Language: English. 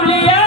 Yeah.